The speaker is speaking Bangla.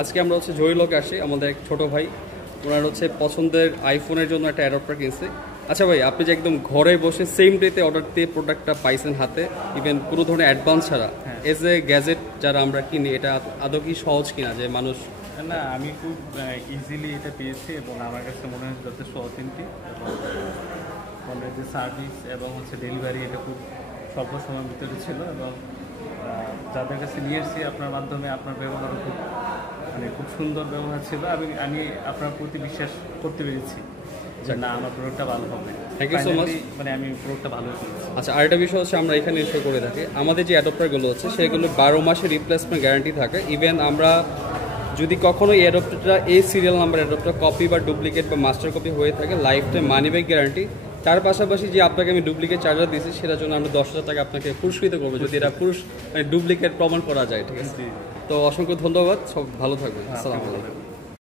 আজকে আমরা হচ্ছে জহিরুলকে আসি, আমাদের এক ছোট ভাই। ওনার হচ্ছে পছন্দের আইফোনের জন্য একটা অ্যাডাপ্টার কিনছে। আচ্ছা ভাই, আপনি যে একদম ঘরে বসে সেম ডেতে অর্ডার দিয়ে প্রোডাক্টটা পাইছেন হাতে, ইভেন কোনো ধরনের অ্যাডভান্স ছাড়া, এজ এ গ্যাজেট যারা আমরা কিনি, এটা আদৌ কি সহজ কিনা যে মানুষ? না, আমি খুব ইজিলি এটা পেয়েছি এবং আমার কাছে মনে হয় যথেষ্ট অথেন্টিক এবং ফোনের যে সার্ভিস এবং হচ্ছে ডেলিভারি এটা খুব স্বল্প সময়ের ভিতরে ছিল এবং যাদের কাছে নিয়ে এসেছি আপনার মাধ্যমে আপনার ব্যবহারও খুব খুব সুন্দর ব্যবহার ছিল। আমি আপনার প্রতি বিশ্বাস করতে পেরেছি যে না, আমার প্রোডাক্টটা ভালো হবে। Thank you so much. আমি প্রোডাক্টটা ভালো পেয়েছি। আচ্ছা, আরেকটা বিষয় হচ্ছে আমরা এখানে ইস্যু করে থাকি, আমাদের যে অ্যাডাপ্টারগুলো হচ্ছে সেগুলো 12 মাসের রিপ্লেসমেন্ট গ্যারান্টি থাকে। ইভেন আমরা যদি কখনো এই অ্যাডাপ্টারটা এই সিরিয়াল নাম্বার অ্যাডাপ্টার কপি বা ডুপ্লিকেট বা মাস্টার কপি হয়ে থাকে, life time money back guarantee. তার পাশাপাশি যে আপনাকে আমি ডুপ্লিকেট চার্জার দিয়েছি সেটার জন্য আমরা 10,000 টাকা আপনাকে পুরস্কৃত করবো যদি এটা ডুপ্লিকেট প্রমাণ করা যায়। ঠিক আছে, তো অসংখ্য ধন্যবাদ, সব ভালো থাকবেন। আসসালামু আলাইকুম।